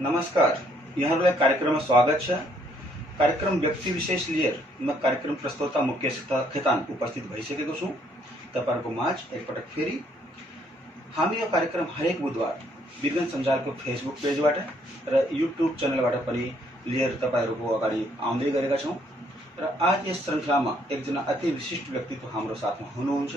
नमस्कार, यहाँलाई कार्यक्रममा स्वागत छ। कार्यक्रम व्यक्ति विशेष लिएर म कार्यक्रम प्रस्तोता मुकेश खेतान उपस्थित भइसकेको छु तपाईहरुको माझ एकपटक फेरि। हामी यो कार्यक्रम हरेक बुधबार विज्ञान सञ्जालको फेसबुक पेजबाट र युट्युब च्यानलबाट पनि लिएर तपाईहरुको अगाडि आउँदै गरेका छौं र आज यस श्रृंखलामा एकजना अति विशिष्ट व्यक्तित्व हाम्रो साथमा हुनुहुन्छ।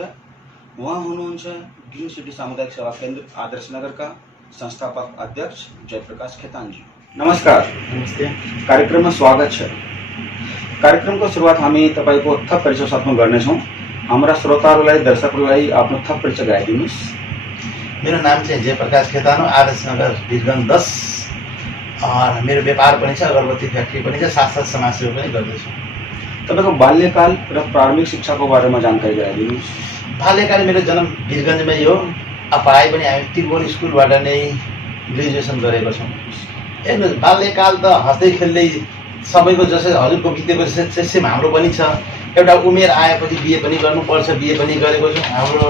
उहाँ हुनुहुन्छ ग्रीन सिटी सामुदायिक सेवा केन्द्र आदर्श नगरका संस्थापक अध्यक्ष जयप्रकाश खेतान जी। नमस्कार। नमस्ते। कार्यक्रममा स्वागत छ। कार्यक्रमको सुरुवात हामी तपाईको थप परिचय साथमा गर्नेछौं। हाम्रा श्रोताहरूलाई दर्शकहरूलाई आफ्नो थप परिचय गराइदिनुस्। मेरो नाम चाहिँ जयप्रकाश खेतान हो, आदर्श नगर वीरगञ्ज 10 और मेरो व्यापार पनि छ, अगरबत्ती फ्याक्ट्री पनि छ, साथसाथ समाजसेवा पनि गर्दैछु। तपाईको बाल्यकाल र प्रारम्भिक शिक्षाको बारेमा जानकारी गराइदिनुस्। बाल्यकाल मेरो जन्म वीरगञ्जमै हो। पढाइ पनि हामी त्रिभुवन स्कुलबाट नै ग्रेजुएसन गरेको छौँ। हेर्नुहोस्, बाल्यकाल त हँस्दै खेल्दै सबैको जसरी हजुरको बितेको सेम हाम्रो पनि छ। एउटा उमेर आएपछि बिहे पनि गर्नुपर्छ, बिहे पनि गरेको छौँ। हाम्रो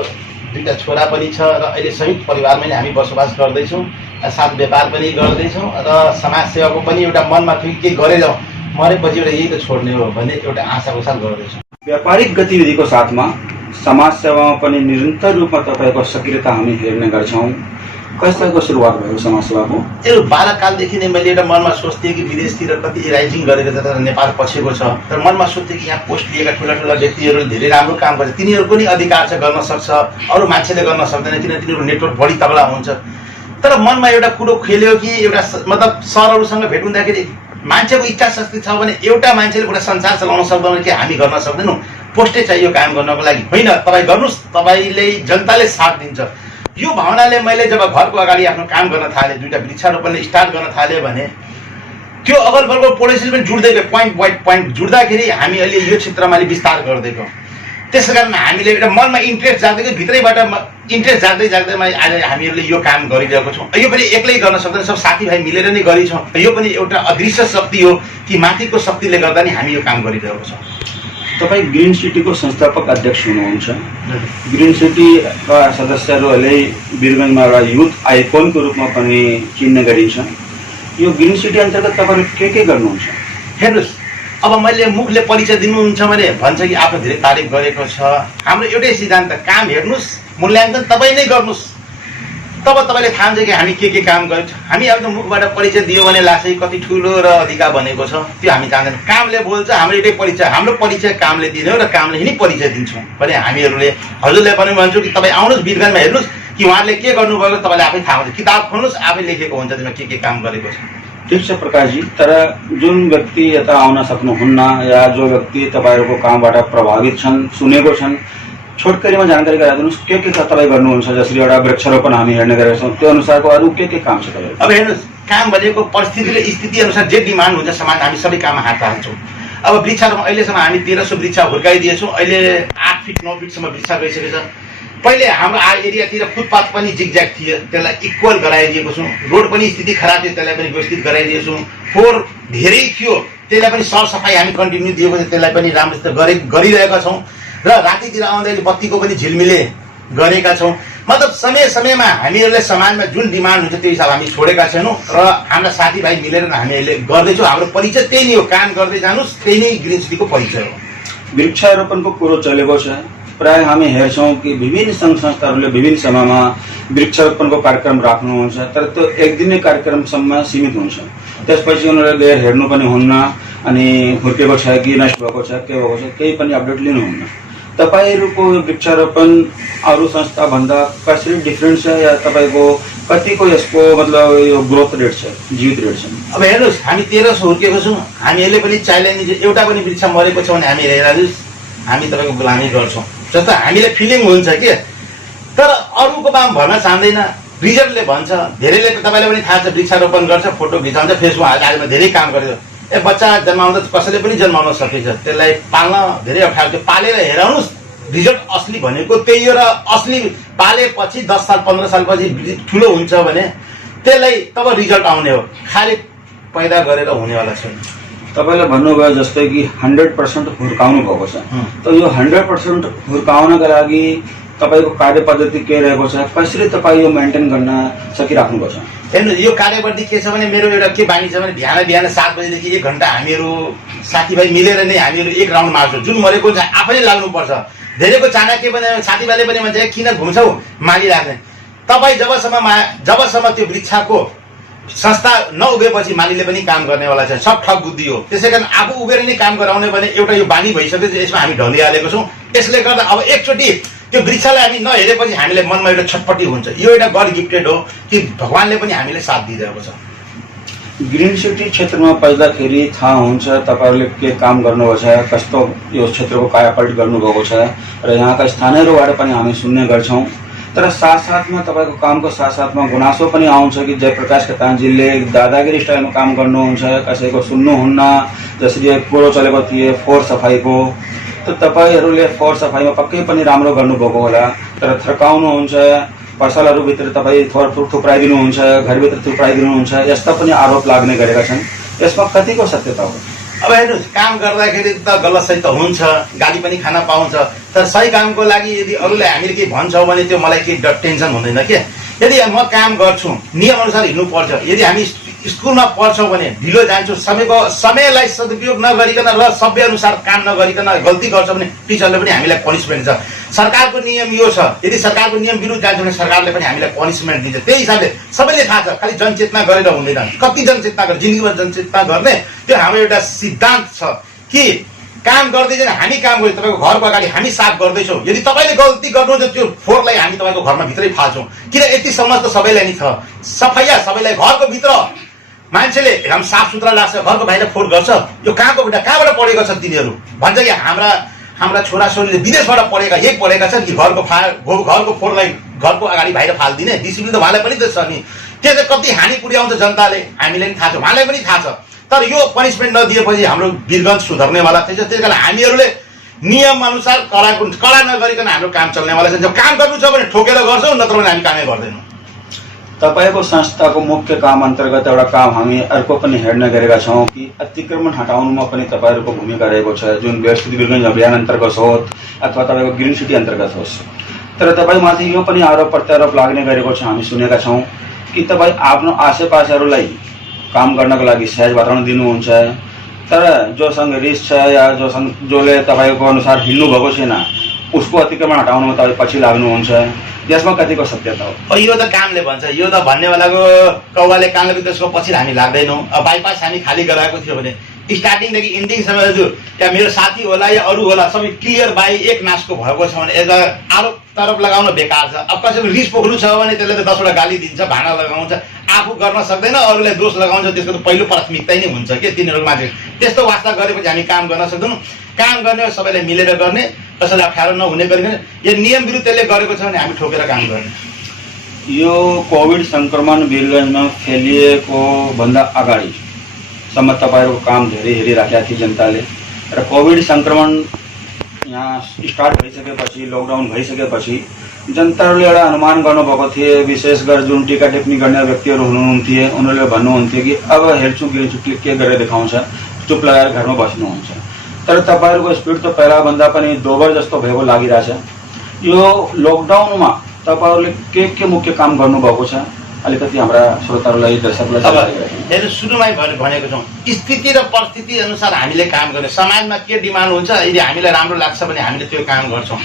दुईटा छोरा पनि छ र अहिले संयुक्त परिवारमै नै हामी बसोबास गर्दैछौँ। साथ व्यापार पनि गर्दैछौँ र समाजसेवाको पनि एउटा मनमा थियो कि केही गरेर मरेपछि एउटा यही त छोड्ने हो भन्ने एउटा आशाको साथ गर्दैछौँ। व्यापारिक गतिविधिको साथमा समाज सेवामा पनि निरन्तर रूपमा तपाईको सक्रियता हामी हेर्ने गर्छौं। कसैको सुरुवात भयो समाज सेवाको? यो बालकालदेखि नै मैले एउटा मनमा सोच्थेँ कि विदेशतिर कति राइजिङ गरेको छ तर नेपाल पछिको छ। तर मनमा सोच्थेँ कि यहाँ पोस्ट लिएका ठुला ठुला व्यक्तिहरूले धेरै राम्रो काम गर्छ, तिनीहरूको पनि अधिकार छ, गर्न सक्छ, अरू मान्छेले गर्न सक्दैन किनभने तिनीहरूको नेटवर्क बढी तगडा हुन्छ। तर मनमा एउटा कुरो खेल्यो कि एउटा मतलब सरहरूसँग भेट हुँदाखेरि मान्छेको इच्छा शक्ति छ भने एउटा मान्छेले पुरा संसार चलाउन सक्दैन कि हामी गर्न सक्दैनौँ, पोस्टै चाहियो काम गर्नको लागि। होइन, तपाईँ गर्नुहोस्, तपाईँले जनताले साथ दिन्छ। यो भावनाले मैले जब घरको अगाडि आफ्नो काम गर्न थालेँ, दुईटा वृक्षारोपणले स्टार्ट गर्न थालेँ भने त्यो अगल बगल पडोसीले पनि जुड्दै गयो। पोइन्ट बाई पोइन्ट जुड्दाखेरि हामी अहिले यो क्षेत्रमा विस्तार गर्दै गयौँ। त्यसै कारण हामीले एउटा मनमा इन्ट्रेस्ट जाग्दै गयो, भित्रैबाट इन्ट्रेस्ट जाग्दै जाग्दैमा आज हामीहरूले यो काम गरिरहेको छौँ। यो पनि एक्लै गर्न सक्दैन, सब साथीभाइ मिलेर नै गरिछौँ। यो पनि एउटा अदृश्य शक्ति हो कि माथिको शक्तिले गर्दा नै हामी यो काम गरिरहेको छौँ। तपाईँ ग्रीन सिटीको संस्थापक अध्यक्ष हुनुहुन्छ। ग्रीन सिटीका सदस्यहरू अहिले वीरगञ्जमा एउटा युथ आइकोनको रूपमा पनि चिन्ने गरिन्छ। यो ग्रीन सिटी अन्तर्गत तपाईँले के गर्नुहुन्छ? हेर्नुहोस्, अब मैले मुखले परिचय दिनुहुन्छ भने भन्छ कि आफ्नो धेरै तारिफ गरेको छ। हाम्रो एउटै सिद्धान्त, काम हेर्नुहोस्, मूल्याङ्कन तपाईँ नै गर्नुहोस्, तब तपाईँले थाहा हुन्छ कि हामी के काम गर्छौँ। हामी आफ्नो मुखबाट परिचय दियो भने लाग्छ कति ठुलो र अधिकार बनेको छ, त्यो हामी जान्दैनौँ। कामले बोल्छ, हाम्रो एउटै परिचय, हाम्रो परिचय कामले दिने हो र कामले नै परिचय दिन्छौँ भने हामीहरूले हजुरले पनि भन्छौँ कि तपाईँ आउनुहोस् वीरगञ्जमा हेर्नुहोस् कि उहाँहरूले के गर्नुभएको तपाईँले आफै थाहा हुन्छ। किताब खोल्नुहोस्, आफै लेखेको हुन्छ त्यसमा के काम गरेको छ। ठीक छ प्रकाशजी, तर जुन व्यक्ति यता आउन सक्नुहुन्न या जो व्यक्ति तपाईहरूको कामबाट प्रभावित छन्, सुनेको छन्, छोटकरीमा जानकारी गराइदिनुहोस् के तपाईँ गर्नुहुन्छ। जसरी एउटा वृक्षारोपण हामी हेर्ने गरेका छौँ, त्यो अनुसारको अरू के काम छ तपाईँ? अब हेर्नुहोस्, काम भनेको परिस्थिति र स्थिति अनुसार जे डिमान्ड हुन्छ समाज हामी सबै काममा हात हाल्छौँ। अब वृक्षारोपण अहिलेसम्म हामी 1300 वृक्ष हुर्काइदिएछौँ। अहिले 8 फिट 9 फिटसम्म वृक्ष गइसकेको छ। पहिले हाम्रो एरियातिर फुटपाथ पनि जिगज्याग थियो, त्यसलाई इक्वल गराइदिएको छौँ। रोड पनि स्थिति खराब थियो, त्यसलाई पनि व्यवस्थित गराइदिएको छौँ। फोहोर धेरै थियो, त्यसलाई पनि सरसफाइ हामी कन्टिन्यू दिएको थियो, त्यसलाई पनि राम्रोसित गरिरहेका छौँ। र रातितिर आउँदाखेरि बत्तीको पनि झिलमिले गरेका छौँ। मतलब समय समयमा हामीहरूले समाजमा जुन डिमान्ड हुन्छ त्यो हिसाब हामी छोडेका छैनौँ र हाम्रा साथीभाइ मिलेर हामी अहिले गर्दैछौँ। हाम्रो परिचय त्यही नै हो, काम गर्दै जानुहोस्, त्यही नै ग्रिन सिटीको परिचय हो। वृक्षारोपणको कुरो चलेको छ। प्राय हामी हेर्छौँ कि विभिन्न सङ्घ संस्थाहरूले विभिन्न समयमा वृक्षारोपणको कार्यक्रम राख्नुहुन्छ, तर त्यो एक दिने कार्यक्रमसम्म सीमित हुन्छ। त्यसपछि उनीहरूले गएर हेर्नु पनि हुन्न, अनि हुर्केको छ कि नष्ट भएको छ, के भएको छ, केही पनि अपडेट लिनुहुन्न। तपाईहरूको वृक्षारोपण अरू संस्थाभन्दा कसरी डिफ्रेन्ट छ या तपाईँको कतिको यसको मतलब यो ग्रोथ रेट छ, जीवित रेट छ? अब हेर्नुहोस्, हामी 1300 हुर्केको छौँ। हामीले पनि च्यालेन्ज, एउटा पनि वृक्ष मरेको छ भने हामी हेरिदिनुहोस्, हामी तपाईँको गुलामी गर्छौँ जस्तो हामीलाई फिलिङ हुन्छ के। तर अरूको बाम भन्न चाहँदैन, रिजल्टले भन्छ। धेरैले तपाईँलाई पनि थाहा छ, वृक्षारोपण गर्छ, फोटो खिचाउँछ, फेसबुक हालेर धेरै काम गरेको। बच्चा जन्माउँदा कसैले पनि जन्माउन सकिन्छ, त्यसलाई पाल्न धेरै अप्ठ्यारो थियो। पालेर हेराउनुहोस्, रिजल्ट असली भनेको त्यही हो। र असली पालेपछि 10 साल 15 सालपछि ठुलो हुन्छ भने त्यसलाई तब रिजल्ट आउने हो, खालि पैदा गरेर हुनेवाला छैन। तपाईले भन्नुभयो जस्तै कि 100% हुर्काउनु भएको छ। त यो 100% हुर्काउनका लागि तपाईँको कार्य पद्धति के रहेको छ, कसरी तपाईँ यो मेन्टेन गर्न सकिराख्नु भएको छ? हेर्नु, यो कार्यपद्धति के छ भने मेरो एउटा के बानी छ भने बिहान 7 बजेदेखि 1 घन्टा हामीहरू साथीभाइ मिलेर नै हामीहरू एक राउन्ड मार्छौँ। जुन मरेको छ आफैले लाग्नुपर्छ। धेरैको चाना के भने साथीभाइले पनि भन्छ किन घुम्छौ माली राख्ने। तपाईँ जबसम्म त्यो वृक्षको संस्था नउभेपछि मालीले पनि काम गर्नेवाला छ। सब ठग बुद्धि हो। त्यसै कारण आफू उभेर नै काम गराउने भने एउटा यो बानी भइसक्यो, यसमा हामी ढलिहालेको छौँ। यसले गर्दा अब एकचोटि त्यो वृक्षलाई हामी नहेरेपछि हामीले मनमा एउटा छटपट्टि हुन्छ। यो एउटा गड गिफ्टेड हो कि भगवानले पनि हामीले साथ दिइरहेको छ। ग्रिन सिटी क्षेत्रमा पहिलाखेरि थाहा हुन्छ तपाईँहरूले के काम गर्नुभएको छ, कस्तो यो क्षेत्रको कायापलट गर्नुभएको छ र यहाँका स्थानीयहरूबाट पनि हामी सुन्ने गर्छौँ। तर साथसाथमा तपाईँको कामको साथसाथमा गुनासो पनि आउँछ कि जयप्रकाश खेतानजीले दादागिरी स्टाइलमा काम गर्नुहुन्छ, कसैको सुन्नुहुन्न। जसरी कुरो चलेको थिए फोहोर सफाइको, त तपाईँहरूले फोहोर सफाइमा पक्कै पनि राम्रो गर्नुभएको होला, तर थर्काउनुहुन्छ, पसलहरूभित्र तपाईँ थुप्राइदिनुहुन्छ, घरभित्र थुप्राइदिनुहुन्छ, यस्ता पनि आरोप लाग्ने गरेका छन्। यसमा कतिको सत्यता हो? अब हेर्नुहोस्, काम गर्दाखेरि त गलत सही त हुन्छ, गाली पनि खान पाउँछ, तर सही कामको लागि यदि अरूलाई हामीले केही भन्छौँ भने त्यो मलाई केही टेन्सन हुँदैन के। यदि म काम गर्छु, नियमअनुसार हिँड्नुपर्छ। यदि हामी स्कुलमा पढ्छौँ भने ढिलो जान्छौँ, समयलाई सदुपयोग नगरिकन र सभ्य अनुसार काम नगरिकन गल्ती गर्छौँ भने टिचरले पनि हामीलाई पनिसमेन्ट छ। सरकारको नियम यो छ, यदि सरकारको नियम विरुद्ध जान्छ भने सरकारले पनि हामीलाई पनिसमेन्ट दिन्छ। त्यही हिसाबले सबैले थाहा छ, खालि जनचेतना गरेर हुँदैन। कति जनचेतना गर्ने, जिन्दगीमा जनचेतना गर्ने त्यो हाम्रो एउटा सिद्धान्त छ कि काम गर्दै जाने हामी काम गर्छौँ। तपाईँको घरको अगाडि हामी साफ गर्दैछौँ, यदि तपाईँले गल्ती गर्नुहुन्छ त्यो फोहोरलाई हामी तपाईँको घरमा भित्रै फाल्छौँ। किन यति समझ त सबैलाई नै छ। सफाइया सबैलाई, घरको भित्र मान्छेले एकदम साफ सुथरा लाग्छ, घरको बाहिर फोहोर गर्छ। यो कहाँबाट पढेको छ तिनीहरू? भन्छ कि हाम्रा छोराछोरीले विदेशबाट पढेका छन् कि घरको फोहोरलाई घरको अगाडि बाहिर फालिदिने। डिसिप्लिन त उहाँलाई पनि त छ नि। त्यो चाहिँ कति हानि पुर्याउँछ जनताले हामीले पनि थाहा छ, उहाँलाई पनि थाहा छ। तर यो पनिसमेन्ट नदिएपछि हाम्रो वीरगन्ज सुधर्नेवाला थिएछ। त्यस कारण हामीहरूले नियम अनुसार कडा नगरिकन हाम्रो काम चल्नेवाला छ। जब काम गर्नु छ भने ठोकेर गर्छौँ, नत्र भने हामी कामै गर्दैनौँ। तपाईँको संस्थाको मुख्य काम अन्तर्गत एउटा काम हामी अर्को पनि हेर्न गरेका छौँ कि अतिक्रमण हटाउनुमा पनि तपाईँहरूको भूमिका रहेको छ, जुन व्यवस्थित वीरगन्ज अभियान अन्तर्गत होस् अथवा तपाईँको ग्रिन सिटी अन्तर्गत होस्। तर तपाईँमाथि यो पनि आरोप प्रत्यारोप लाग्ने गरेको छ, हामी सुनेका छौँ कि तपाईँ आफ्नो आसेपासेहरूलाई काम गर्नको लागि सहज वातावरण दिनुहुन्छ, तर जोसँग रिस छ या जसले तपाईँको अनुसार हिँड्नु भएको छैन उसको अतिक्रमण हटाउनुमा तपाईँ पछि लाग्नुहुन्छ। यसमा कतिको सत्यता हो? यो त कामले भन्छ, यो त भन्नेवालाको कौवाले कामले पनि त्यसको पछि हामी लाग्दैनौँ। बाइपास हामी खाली गराएको थियो भने स्टार्टिङदेखि इन्डिङसम्म या मेरो साथी होला या अरू होला सबै क्लियर बाई एक नासको भएको छ भने यसमा आरोप लगाउन बेकार छ। अब कसैको रिस पोख्नु छ भने त्यसले त 10वटा गाली दिन्छ, भाँडा लगाउँछ, आफू गर्न सक्दैन, अरूलाई दोष लगाउँछ। त्यसको त पहिलो प्राथमिकता नै हुन्छ कि तिनीहरू मान्छे त्यस्तो वास्ता गरेपछि हामी काम गर्न सक्दैनौँ। काम गर्ने सबैलाई मिलेर गर्ने, कसैलाई अप्ठ्यारो नहुने गरिकन यो नियम विरुद्ध त्यसले गरेको छ भने हामी ठोकेर काम गर्ने। यो कोभिड सङ्क्रमण वीरगन्जमा फैलिएको भन्दा अगाडिसम्म तपाईँहरूको काम धेरै हेरिराखेका थिए जनताले, र कोभिड सङ्क्रमण यहाँ स्टार्ट भइसकेपछि, लकडाउन भइसकेपछि जनताहरूले एउटा अनुमान गर्नुभएको थिए। विशेष गरी जुन टिका टिप्पणी गर्ने व्यक्तिहरू हुनुहुन्थे उनीहरूले भन्नुहुन्थ्यो कि अब हेर्छु ग्रिन सिटीले के गरेर देखाउँछ, चुप लगाएर घरमा बस्नुहुन्छ। तर तपाईँहरूको स्पिड त पहिलाभन्दा पनि दोबर जस्तो भएको लागिरहेछ। यो लकडाउनमा तपाईँहरूले के मुख्य काम गर्नुभएको छ? अलिकति हाम्रा श्रोताहरूलाई दर्शकलाई अब हेर्नु, सुरुमै भनेको छौँ स्थिति र परिस्थिति अनुसार हामीले काम गर्ने। समाजमा के डिमान्ड हुन्छ, यदि हामीलाई राम्रो लाग्छ भने हामीले त्यो काम गर्छौँ।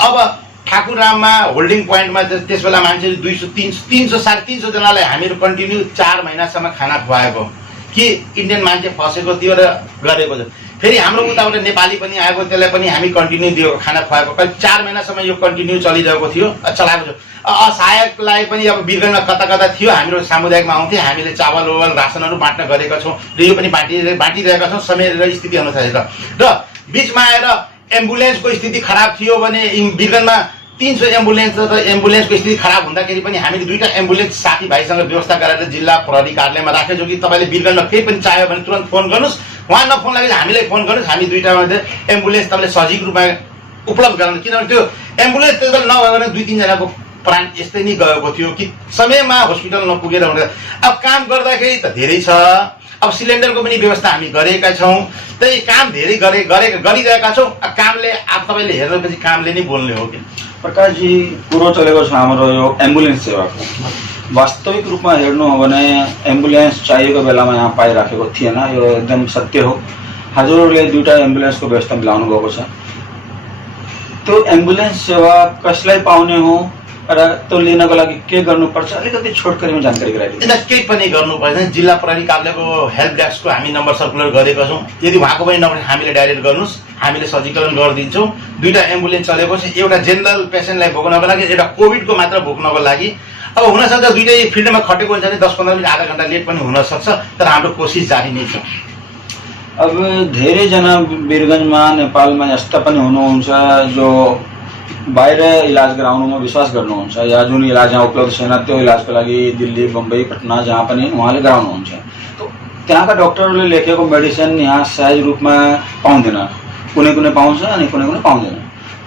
अब ठाकुरराममा होल्डिङ पोइन्टमा त्यस बेला मान्छेले 200, 300, 350 जनालाई हामीहरू कन्टिन्यू 4 महिनासम्म खाना खुवाएको कि इन्डियन मान्छे फसेको थियो र गरेको छ। फेरि हाम्रो उताबाट नेपाली पनि आएको, त्यसलाई पनि हामी कन्टिन्यू दिएको, खाना खुवाएको। करिब 4 महिनासम्म यो कन्टिन्यू चलिरहेको थियो, चलाएको छ। असहायकलाई पनि अब वीरगन्जमा कता थियो हाम्रो सामुदायिकमा आउँथे, हामीले चावल ओवल रासनहरू बाँड्न गरेका छौँ र यो पनि बाँटिरहेका छौँ समय र स्थिति अनुसार। र बिचमा आएर एम्बुलेन्सको स्थिति खराब थियो भने वीरगन्जमा 300 एम्बुलेन्स र एम्बुलेन्सको स्थिति खराब हुँदाखेरि पनि हामीले 2टा एम्बुलेन्स साथीभाइसँग व्यवस्था गरेर जिल्ला प्रहरी कार्यालयमा राखेछौँ कि तपाईँले वीरगन्जमा केही पनि चाह्यो भने तुरन्त फोन गर्नुहोस्, उहाँ नफोन लाग्यो हामीलाई फोन गर्नुहोस्, हामी 2टा एम्बुलेन्स तपाईँले सजिलो रूपमा उपलब्ध गराउनु। किनभने त्यो एम्बुलेन्स त्यसमा नभयो भने 2-3 जनाको प्राण यस्तै नै गएको थियो कि समयमा हस्पिटल नपुगेर हुँदा। अब काम गर्दाखेरि त धेरै छ, अब सिलिन्डरको पनि व्यवस्था हामी गरेका छौँ। त्यही काम धेरै गरिरहेका छौँ। कामले अब तपाईँले हेर्नेपछि कामले नै बोल्ने हो कि। प्रकाश जी, कुरो चलेको छ हाम्रो यो एम्बुलेन्स सेवाको। वास्तविक रूपमा हेर्नु हो भने एम्बुलेन्स चाहिएको बेलामा यहाँ पाइराखेको थिएन, यो एकदम सत्य हो। हजुरहरूले 2टा एम्बुलेन्सको व्यवस्था मिलाउनु भएको छ। त्यो एम्बुलेन्स सेवा कसलाई पाउने हो र त्यो लिनको लागि के गर्नुपर्छ, अलिकति छोटकरीमा जानकारी गराइदिनु। यसलाई केही पनि गर्नु पर्दैन। जिल्ला प्रहरी कार्यालयको हेल्प डेस्कको हामी नम्बर सर्कुलर गरेका छौँ। यदि उहाँको पनि नम्बर हामीले डाइरेक्ट गर्नुहोस्, हामीले सजीकरण गरिदिन्छौँ। 2टा एम्बुलेन्स चलेको छ, एउटा जेनरल पेसेन्टलाई बोक्नको लागि, एउटा कोभिडको मात्र बोक्नको लागि। अब हुनसक्छ दुईटै फिल्डमा खटेको हुन्छ भने 10-15 मिनट आधा घन्टा लेट पनि हुनसक्छ, तर हाम्रो कोसिस जारी नै छ। अब धेरैजना वीरगन्जमा नेपालमा यस्ता पनि हुनुहुन्छ जो बाहिर इलाज गराउनुमा विश्वास गर्नुहुन्छ, या जुन इलाज यहाँ उपलब्ध छैन त्यो इलाजको लागि दिल्ली, बम्बई, पटना जहाँ पनि उहाँले गराउनुहुन्छ। तो त्यहाँका डक्टरहरूले लेखेको मेडिसिन यहाँ सहज रूपमा पाउँदैन। कुनै कुनै पाउँछ अनि कुनै कुनै पाउँदैन।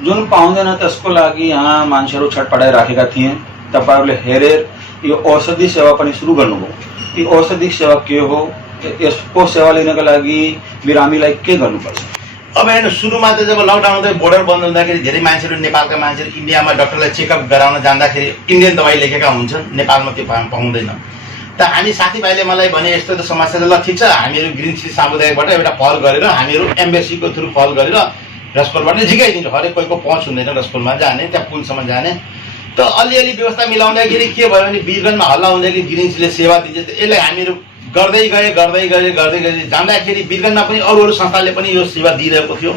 जुन पाउँदैन त्यसको लागि यहाँ मान्छेहरू छटपटाइराखेका थिए। तपाईँहरूले हेरेर यो औषधि सेवा पनि सुरु गर्नुभयो। यो औषधि सेवा के हो, यसको सेवा लिनको लागि बिरामीलाई के गर्नुपर्छ? अब हेर्नु, सुरुमा त जब लकडाउन हुँदै बोर्डर बन्द हुँदाखेरि धेरै मान्छेहरू, नेपालका मान्छेहरू इन्डियामा डक्टरलाई चेकअप गराउन जाँदाखेरि इन्डियन दबाई लेखेका हुन्छन्, नेपालमा त्यो पाउँदैन। त हामी साथीभाइले मलाई भने यस्तो त समस्या छ, ल ठिक छ, हामीहरू ग्रिन सिटी सामुदायिकबाट एउटा पहल गरेर हामीहरू एम्बेसीको थ्रु पहल गरेर रसकोलबाट झिकाइदिन्छौँ। हरेक कोहीको पहुँच हुँदैन रसकोलमा जाने, त्यहाँ पुलसम्म जाने। त अलिअलि व्यवस्था मिलाउँदाखेरि के भयो भने वीरगन्जमा हल्ला हुँदाखेरि ग्रिन सिटीले सेवा दिन्छ। यसलाई हामीहरू गर्दै गए जाँदाखेरि वीरगन्जमा पनि अरू संस्थाले पनि यो सेवा दिइरहेको थियो,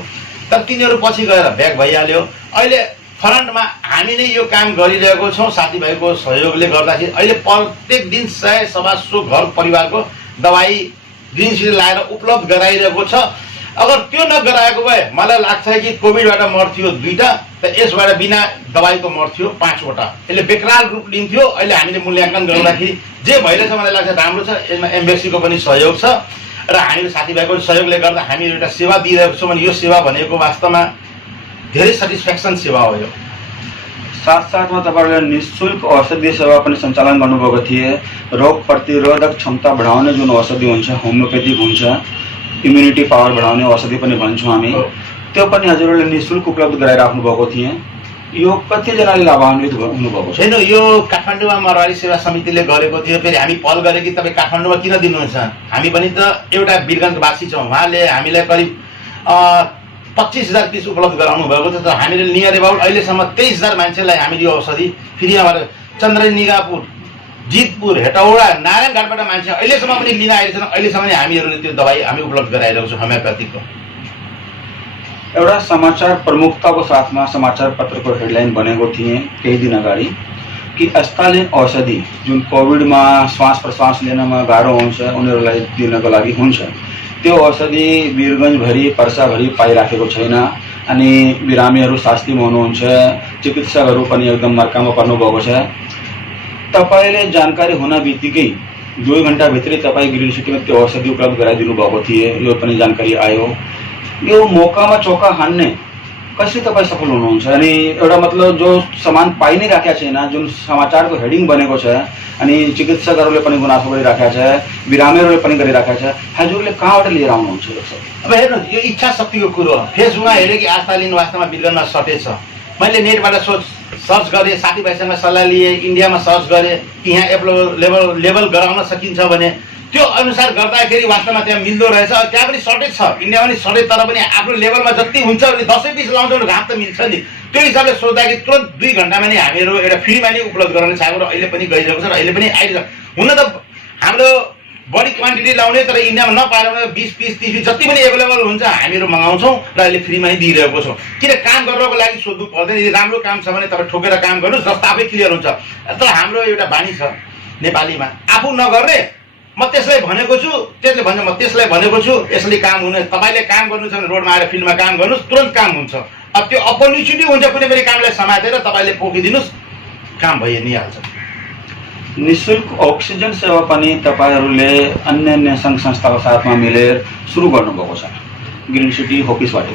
तर तिनीहरू पछि गएर ब्याक भइहाल्यो। अहिले फ्रन्टमा हामी नै यो काम गरिरहेको छौँ साथीभाइको सहयोगले गर्दाखेरि। अहिले प्रत्येक दिन 100-125 घर परिवारको दबाई ग्रिन सिटी लाएर उपलब्ध गराइरहेको छ। अगर त्यो नगराएको भए मलाई लाग्छ कि कोभिडबाट मर्थ्यो 2टा, त यसबाट बिना दबाईको मर्थ्यो 5वटा। यसले बेकरार रूप लिन्थ्यो। अहिले हामीले मूल्याङ्कन गर्दाखेरि जे भइरहेछ मलाई लाग्छ राम्रो छ। यसमा एम्बेसीको पनि सहयोग छ र हामीले साथीभाइको सहयोगले गर्दा हामीले एउटा सेवा दिइरहेको छौँ भने यो सेवा भनेको वास्तवमा धेरै सेटिस्फ्याक्सन सेवा हो। यो साथसाथमा तपाईँहरूले निःशुल्क औषधि सेवा पनि सञ्चालन गर्नुभएको थिए। रोग प्रतिरोधक क्षमता बढाउने जुन औषधि हुन्छ, होमियोपेथिक हुन्छ, इम्युनिटी पावर बढाउने औषधि पनि भन्छौँ हामी, त्यो पनि हजुरहरूले निःशुल्क उपलब्ध गराइराख्नु भएको थिए। यो कतिजनाले लाभान्वित हुनुभएको छ? छैन, यो काठमाडौँमा मरवाडी सेवा समितिले गरेको थियो। फेरि हामी पहल गरे कि तपाईँ काठमाडौँमा किन दिनुहुन्छ, हामी पनि त एउटा वीरगन्जवासी छौँ। उहाँले हामीलाई करिब 25,000 पिस उपलब्ध गराउनु भएको छ। त हामीले नियर एबाउट अहिलेसम्म 23,000 मान्छेलाई हामीले यो औषधि फ्रीमा, चन्द्रनिगापुर, जितपुर, हेटौडा, नारायणघाटबाट मान्छे अहिलेसम्म पनि लिन आइरहेछन्। अहिलेसम्म हामीहरूले त्यो दबाई हामी उपलब्ध गराइरहेको छौँ होमियोप्याथीको। एउटा समाचार प्रमुखताको साथमा समाचार पत्रको हेडलाइन बनेको थिएँ केही दिन अगाडि कि अस्थालीन औषधि जुन कोभिडमा श्वास प्रश्वास लिनमा गाह्रो हुन्छ उनीहरूलाई दिनको लागि हुन्छ, त्यो औषधि वीरगन्जभरि पर्साभरि पाइराखेको छैन। अनि बिरामीहरू शास्तिमा हुनुहुन्छ, चिकित्सकहरू पनि एकदम मर्कामा पर्नुभएको छ। तपाईँले जानकारी हुन बित्तिकै 2 घन्टाभित्रै तपाईँ ग्रिन सिटीमा त्यो औषधि उपलब्ध गराइदिनु भएको थिए, यो पनि जानकारी आयो। यो मौकामा चौका हान्ने कसरी तपाईँ सफल हुनुहुन्छ? अनि एउटा मतलब जो सामान पाइ नै राखेको छैन, जुन समाचारको हेडिङ बनेको छ, अनि चिकित्सकहरूले पनि गुनासो गरिराखेको छ, बिरामीहरूले पनि गरिराखेको छ, हजुरले कहाँबाट लिएर आउनुहुन्छ यो सब? अब हेर्नु, यो इच्छा शक्तिको कुरो हो। फेसबुकमा हेरेँ कि आस्थालीन वास्तवमा वीरगन्जमा सर्टेज छ। मैले नेटबाट सर्च गरेँ, साथीभाइसँग सल्लाह लिएँ, इन्डियामा सर्च गरेँ कि यहाँ लेभल गराउन सकिन्छ भने त्यो अनुसार गर्दाखेरि वास्तवमा त्यहाँ मिल्दो रहेछ। त्यहाँ पनि सर्टेज छ, इन्डियामा पनि सर्टेज, तर पनि आफ्नो लेभलमा जति हुन्छ भने 10-20 लाउँछ भने घाम त मिल्छ नि। त्यो हिसाबले सोच्दाखेरि तुरन्त 2 घन्टामा नै हामीहरू एउटा फ्रीमा नै उपलब्ध गराउने चाहेको र अहिले पनि गइरहेको छ र अहिले पनि आइरहेको छ। हुन त हाम्रो बढी क्वान्टिटी लाउने, तर इन्डियामा नपाएर 20 पिस 30 पिस जति पनि एभाइलेबल हुन्छ हामीहरू मगाउँछौँ र अहिले फ्रीमा नै दिइरहेको छौँ। किन काम गर्नको लागि सोध्नु पर्दैन। यदि राम्रो काम छ भने तपाईँ ठोकेर काम गर्नुहोस्, जस्तो आफै क्लियर हुन्छ। तर हाम्रो एउटा बानी छ नेपालीमा, आफू नगर्ने म त्यसलाई भनेको छु, त्यसले भन्छ म त्यसलाई भनेको छु, यसले काम हुने। तपाईँले काम गर्नु छ भने रोडमा आएर फिल्डमा काम गर्नुहोस्, तुरन्त काम हुन्छ। अब त्यो अपर्च्युनिटी हुन्छ, कुनै पनि कामलाई समातेर तपाईँले पोखिदिनुहोस्, काम भइ नै हाल्छ। निःशुल्क अक्सिजन सेवा पनि तपाईँहरूले अन्य सङ्घ संस्थाको साथमा मिलेर सुरु गर्नुभएको छ ग्रिन सिटी होपिसबाट।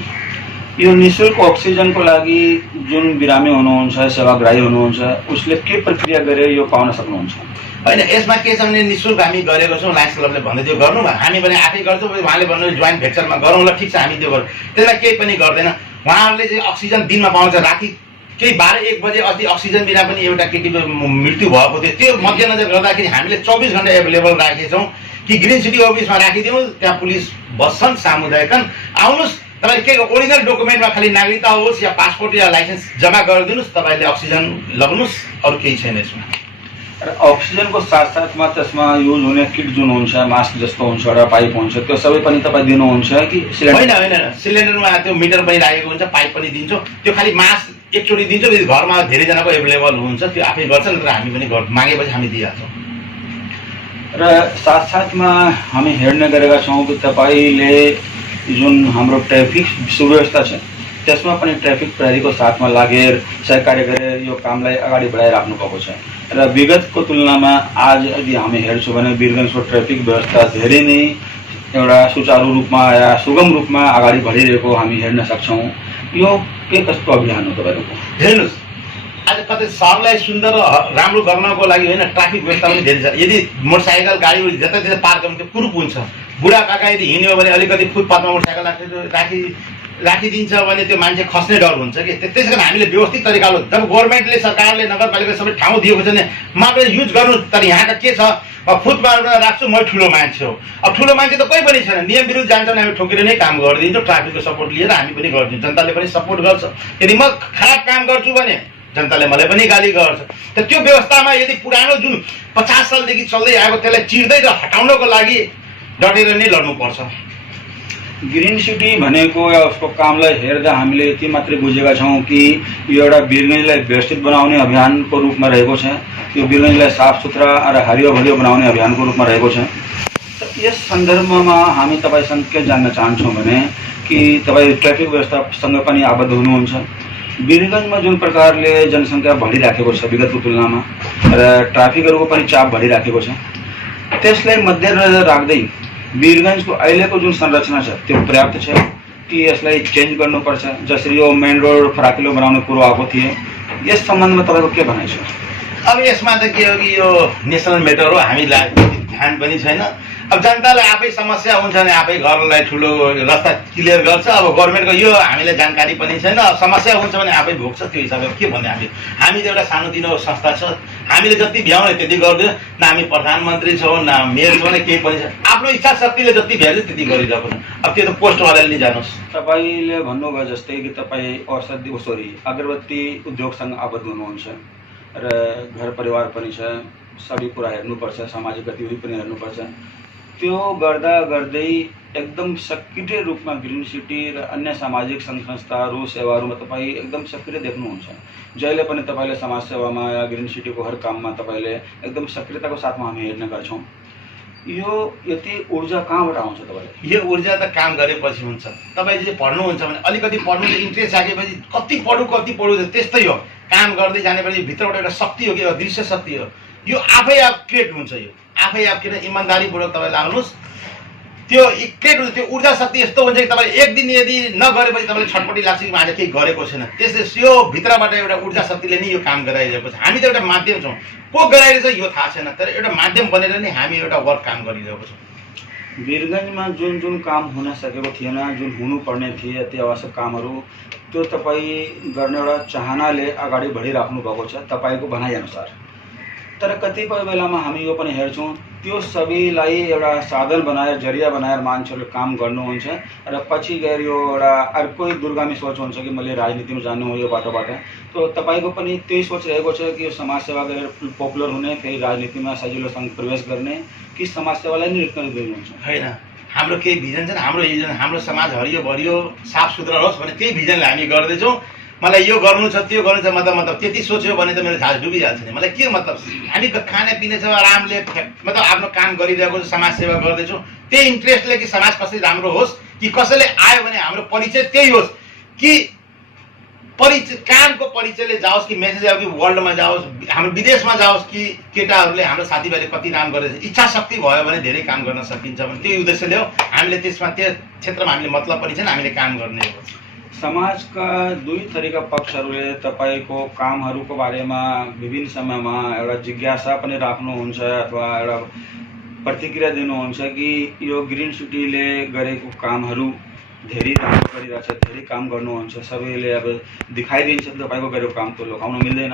यो निःशुल्क अक्सिजनको लागि जुन बिरामी हुनुहुन्छ, सेवाग्राही हुनुहुन्छ, उसले के प्रक्रिया गरेर यो पाउन सक्नुहुन्छ? होइन यसमा के छ भने निःशुल्क हामी गरेको छौँ। लायन्स क्लबले भन्दै थियो गर्नु, हामी पनि आफै गर्छौँ। उहाँले भन्नु जोइन्ट भेक्चरमा गरौँ ल, ठिक छ हामी त्यो गरौँ, त्यसलाई केही पनि गर्दैन। उहाँहरूले चाहिँ अक्सिजन दिनमा पाउँछ, राति केही 12-1 बजे अति अक्सिजन बिना पनि एउटा केटीको मृत्यु भएको थियो। त्यो मध्यनजर गर्दाखेरि हामीले 24 घन्टा एभाइलेबल राखेछौँ कि ग्रिन सिटी अफिसमा राखिदिउँ, त्यहाँ पुलिस बस्छन् सामुदायिकन, आउनुहोस् तपाईँले के ओरिजिनल डकुमेन्टमा खालि नागरिकता होस् या पासपोर्ट या लाइसेन्स जम्मा गरिदिनुहोस्, तपाईँले अक्सिजन लग्नुहोस्, अरू केही छैन यसमा। र अक्सिजनको साथसाथमा त्यसमा युज हुने किट जुन हुन्छ, मास्क जस्तो हुन्छ र पाइप हुन्छ, त्यो सबै पनि तपाईँ दिनुहुन्छ कि होइन? सिलिन्डरमा त्यो मिटर पनि राखेको हुन्छ, पाइप पनि दिन्छौँ। त्यो खालि मास्क एकचोटि दिन्छौँ, यदि घरमा धेरैजनाको एभाइलेबल हुन्छ त्यो आफै गर्छ, नत्र हामी पनि मागेपछि हामी दिइहाल्छौँ। र साथसाथमा हामी हेर्ने गरेका छौँ कि तपाईँले जुन हाम्रो ट्राफिक सुव्यवस्था छ त्यसमा पनि ट्राफिक प्रहरीको साथमा लागेर सहकार्य गरेर यो कामलाई अगाडि बढाइराख्नु भएको छ। र विगतको तुलनामा आज यदि हामी हेर्छौँ भने वीरगञ्जको ट्राफिक व्यवस्था धेरै नै एउटा सुचारू रूपमा या सुगम रूपमा अगाडि बढिरहेको हामी हेर्न सक्छौँ। यो के कस्तो अभियान हो तपाईँको? हेर्नुहोस्, आज कतै सहरलाई सुन्दर राम्रो गर्नको लागि होइन, ट्राफिक व्यवस्था पनि धेरै छ। यदि मोटरसाइकल गाडी जताततै पार्क गर्नु त्यो कुरूप हुन्छ। बुढापाका यदि हिँड्यो भने अलिकति फुटपाथमा मोटरसाइकल राखिदिन्छ भने त्यो मान्छे खस्ने डर हुन्छ कि। त्यसै कारण हामीले व्यवस्थित तरिकाले, जब गभर्मेन्टले सरकारले नगरपालिका सबै ठाउँ दिएको छ भने मात्र युज गर्नु। तर यहाँका के छ, फुटपाथमा राख्छु म ठुलो मान्छे हो, अब ठुलो मान्छे त कोही पनि छैन, नियम विरुद्ध जान्छन्, हामी ठोकेर नै काम गरिदिन्छौँ। ट्राफिकको सपोर्ट लिएर हामी पनि गरिदिन्छौँ, जनताले पनि सपोर्ट गर्छ। यदि म खराब काम गर्छु भने जनताले मलाई पनि गाली गर्छ। त त्यो व्यवस्थामा यदि पुरानो जुन 50 सालदेखि चल्दै आएको त्यसलाई चिर्दै र हटाउनको लागि डटेर नै लड्नुपर्छ। ग्रिन सिटी भनेको या उसको कामलाई हेर्दा हामीले यति मात्रै बुझेका छौँ कि यो एउटा वीरगञ्जलाई व्यवस्थित बनाउने अभियानको रूपमा रहेको छ, यो वीरगञ्जलाई साफ सुथरा र हरियो भरियो बनाउने अभियानको रूपमा रहेको छ। यस सन्दर्भमा हामी तपाईँसँग के जान्न चाहन्छौँ भने कि तपाईँ ट्राफिक व्यवस्थासँग पनि आबद्ध हुनुहुन्छ। वीरगञ्जमा जुन प्रकारले जनसङ्ख्या बढिराखेको छ विगतको तुलनामा र ट्राफिकहरूको पनि चाप बढिराखेको छ, त्यसलाई मध्यनजर राख्दै वीरगञ्जको अहिलेको जुन संरचना छ त्यो पर्याप्त छ कि यसलाई चेन्ज गर्नुपर्छ? जसरी यो मेन रोड फराकिलो बनाउने कुरो आएको थियो, यस सम्बन्धमा तपाईँको के भनाइ छ? अब यसमा त के हो कि यो नेसनल म्याटर हो, हामीलाई ध्यान पनि छैन। अब जनतालाई आफै समस्या हुन्छ भने आफै घरलाई ठुलो रास्ता क्लियर गर्छ। अब गभर्मेन्टको यो हामीलाई जानकारी पनि छैन। अब समस्या हुन्छ भने आफै भोग्छ। त्यो हिसाबले के भन्ने हामी त एउटा सानोतिनो संस्था छ, हामीले जति भ्याउने त्यति गरिदियो। न हामी प्रधानमन्त्री छौँ, न मेयर छौँ, न केही पनि छ। आफ्नो इच्छा शक्तिले जति भ्याल्यो त्यति गरिरहेको छ। अब त्यो त पोस्टवालाले नै जानुहोस्। तपाईँले भन्नुभयो जस्तै कि तपाईँ अगरबत्ती उद्योगसँग आबद्ध हुनुहुन्छ र घर परिवार पनि छ, सबै कुरा हेर्नुपर्छ, सामाजिक गतिविधि पनि हेर्नुपर्छ। त्यो गर्दा गर्दै एकदम सक्रिय रूपमा ग्रिन सिटी र अन्य सामाजिक सङ्घ संस्थाहरू सेवाहरूमा तपाईँ एकदम सक्रिय देख्नुहुन्छ। जहिले पनि तपाईँले समाज सेवामा या ग्रिन सिटीको हर काममा तपाईँले एकदम सक्रियताको साथमा हामी हेर्ने गर्छौँ। यो यति ऊर्जा कहाँबाट आउँछ तपाईँलाई? यो ऊर्जा त काम गरेपछि हुन्छ। तपाईँ जे पढ्नुहुन्छ भने अलिकति पढ्नु इन्ट्रेस्ट राखेपछि कति पढु त्यस्तै हो। काम गर्दै जानेपछि भित्रबाट एउटा शक्ति हो कि दृश्य शक्ति हो, यो आफै आफ क्रिएट हुन्छ। यो आफै आफ किन इमान्दारीपूर्वक तपाईँ लाग्नुहोस्, त्यो क्रिएट हुन्छ। त्यो ऊर्जा शक्ति यस्तो हुन्छ कि तपाईँले एक दिन यदि नगरेपछि तपाईँले छटपट्टि लाग्छ कि मैले केही गरेको छैन। त्यसले यो भित्रबाट एउटा ऊर्जा शक्तिले नै यो काम गराइरहेको छ। हामी त एउटा माध्यम छौँ, को गराइरहेछ यो थाहा छैन, तर एउटा माध्यम बनेर नै हामी एउटा वर्क काम गरिरहेको छौँ। वीरगञ्जमा जुन जुन काम हुन सकेको थिएन, जुन हुनुपर्ने थिए अति आवश्यक कामहरू, त्यो तपाईँ गर्ने एउटा चाहनाले अगाडि बढिराख्नु भएको छ तपाईँको भनाइअनुसार। तर कतिपय बेलामा हामी यो पनि हेर्छौँ, त्यो सबैलाई एउटा साधन बनाएर जरिया बनाएर मान्छेहरूले काम गर्नुहुन्छ र पछि गएर यो एउटा अर्कै दुर्गामी सोच हुन्छ कि मैले राजनीतिमा जानु हो यो बाटोबाट। तो तपाईँको पनि त्यही सोच रहेको छ कि यो समाजसेवा गरेर पपुलर हुने, फेरि राजनीतिमा सजिलोसँग प्रवेश गर्ने, कि समाजसेवालाई नै रिक्न दिनुहुन्छ? होइन, हाम्रो केही भिजन छैन। हाम्रो भिजन हाम्रो समाज हरियो भरियो साफ सुथरा होस् भन्ने त्यही भिजनले हामी गर्दैछौँ। मलाई यो गर्नु छ त्यो गर्नु छ मतलब त्यति सोच्यो भने त मेरो झाज डुबिहाल्छ नि। मलाई के मतलब, हामी खाने पिने छ आरामले मतलब आफ्नो काम गरिरहेको छु, समाज सेवा गर्दैछु त्यही इन्ट्रेस्टले कि समाज कसरी राम्रो होस्, कि कसैले आयो भने हाम्रो परिचय त्यही होस्, कि परिचय कामको परिचयले जाओस्, कि मेसेज आयो कि वर्ल्डमा जाओस्, हाम्रो विदेशमा जाओस्, कि केटाहरूले हाम्रो साथीभाइले कति काम गरेछ। इच्छा शक्ति भयो भने धेरै काम गर्न सकिन्छ भने त्यही उद्देश्यले हो। हामीले त्यसमा त्यो क्षेत्रमा हामीले मतलब पनि छैन, हामीले काम गर्ने हो। समाजका दुई थरीका पक्षहरूले तपाईँको कामहरूको बारेमा विभिन्न समयमा एउटा जिज्ञासा पनि राख्नुहुन्छ अथवा एउटा प्रतिक्रिया दिनुहुन्छ कि यो ग्रिन सिटीले गरेको कामहरू धेरै राम्रो गरिरहेछ, धेरै काम गर्नुहुन्छ, सबैले अब देखाइदिन्छ तपाईँको गरेको काम त लुकाउन मिल्दैन।